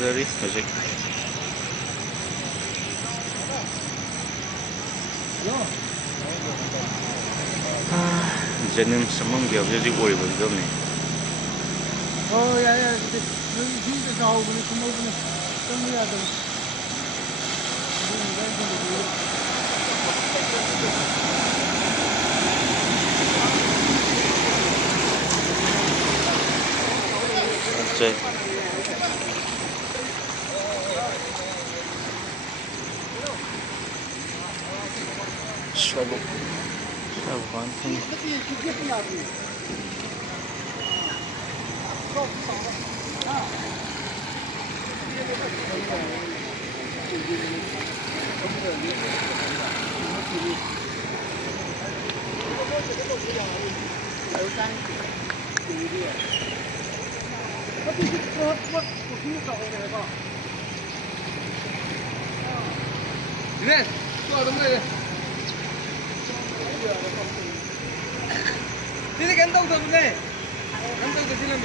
फजरी hꯧꯖꯤꯛ Jennings among the objective variables, don't you? Oh, yeah, yeah. This is how we come over the other. Okay. One thing. Yes, ini kan tahu tak benar? Kan tahu tak sih lah,